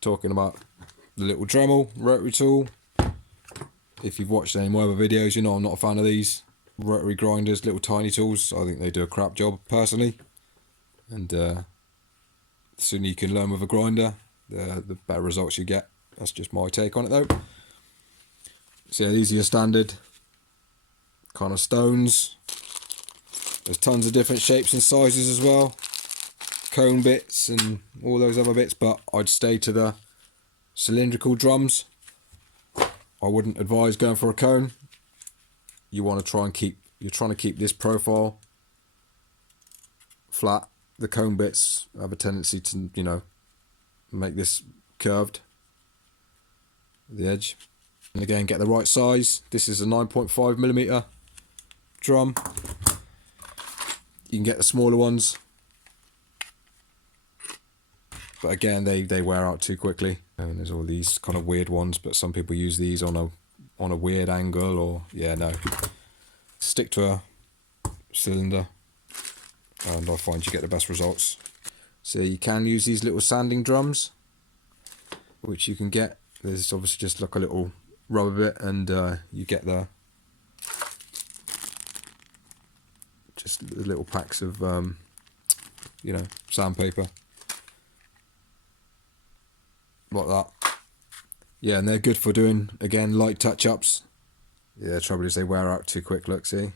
Talking about the little Dremel rotary tool. If you've watched any of my other videos, you know I'm not a fan of these rotary grinders, little tiny tools. I think they do a crap job personally, and the sooner you can learn with a grinder, the better results you get. That's just my take on it though. So yeah, these are your standard kind of stones. There's tons of different shapes and sizes as well, cone bits and all those other bits, but I'd stay to the cylindrical drums. I wouldn't advise going for a cone. You want to try and you're trying to keep this profile flat. The cone bits have a tendency to, you know, make this curved, the edge. And again, get the right size. This is a 9.5mm drum. You can get the smaller ones, but again they wear out too quickly. And there's all these kind of weird ones, but some people use these on a weird angle, or yeah, no. Stick to a cylinder and I find you get the best results. So you can use these little sanding drums, which you can get. There's obviously just like a little rubber bit, and you get the little packs of you know, sandpaper like that. Yeah, and they're good for doing, again, light touch-ups. Yeah, the trouble is they wear out too quick. Look, see, you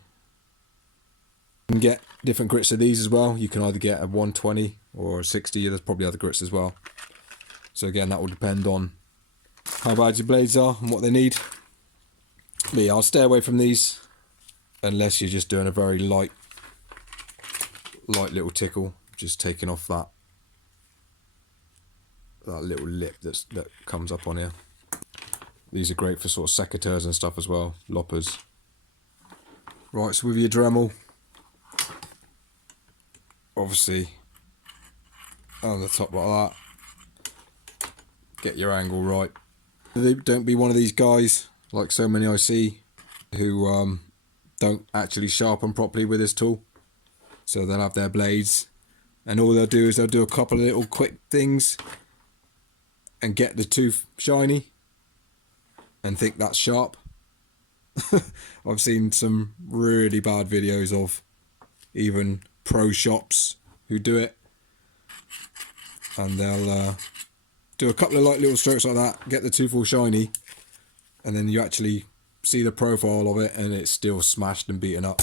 can get different grits of these as well. You can either get a 120 or a 60. There's probably other grits as well. So again, that will depend on how bad your blades are and what they need. But yeah, I'll stay away from these unless you're just doing a very light little tickle, just taking off that little lip that comes up on here. These are great for sort of secateurs and stuff as well, loppers. Right, so with your Dremel, obviously on the top like that, get your angle right. Don't be one of these guys, like so many I see, who don't actually sharpen properly with this tool. So they'll have their blades, and all they'll do is they'll do a couple of little quick things and get the tooth shiny and think that's sharp. I've seen some really bad videos of even pro shops who do it, and they'll do a couple of light little strokes like that, get the tooth all shiny, and then you actually see the profile of it and it's still smashed and beaten up.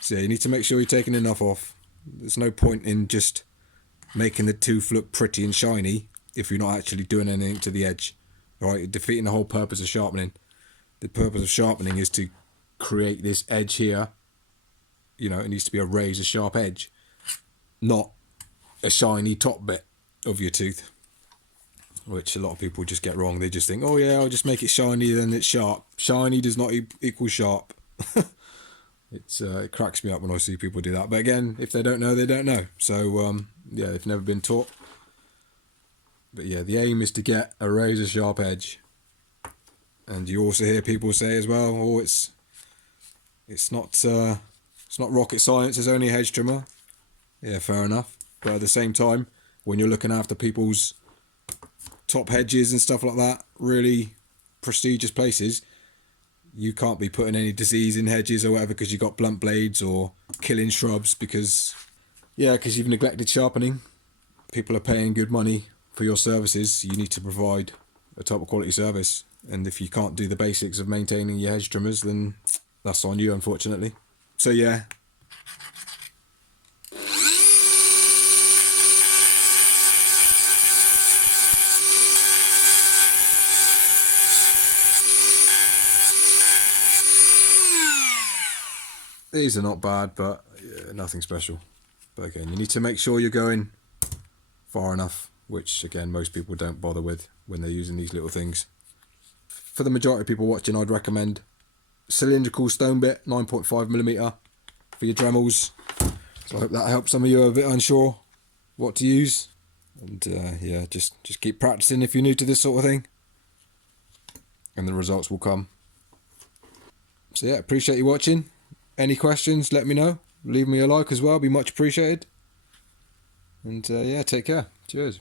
So yeah, you need to make sure you're taking enough off. There's no point in just making the tooth look pretty and shiny if you're not actually doing anything to the edge. Right, you're defeating the whole purpose of sharpening. The purpose of sharpening is to create this edge here. You know, it needs to be a razor sharp edge, not a shiny top bit of your tooth, which a lot of people just get wrong. They just think, oh yeah, I'll just make it shiny, then it's sharp. Shiny does not equal sharp. It cracks me up when I see people do that. But again, if they don't know, they don't know. So yeah, they've never been taught. But yeah, the aim is to get a razor sharp edge. And you also hear people say as well, oh, it's not rocket science, it's only a hedge trimmer. Yeah, fair enough. But at the same time, when you're looking after people's top hedges and stuff like that, really prestigious places, you can't be putting any disease in hedges or whatever because you've got blunt blades, or killing shrubs because you've neglected sharpening. People are paying good money for your services. You need to provide a top quality service, and if you can't do the basics of maintaining your hedge trimmers, then that's on you, unfortunately. So yeah, these are not bad, but yeah, nothing special. But again, you need to make sure you're going far enough, which again most people don't bother with when they're using these little things. For the majority of people watching, I'd recommend cylindrical stone bit, 9.5mm for your Dremels. So I hope that helps some of you who are a bit unsure what to use. And yeah, just keep practicing if you're new to this sort of thing, and the results will come. So yeah, appreciate you watching. Any questions, let me know. Leave me a like as well, be much appreciated. And yeah, take care. Cheers.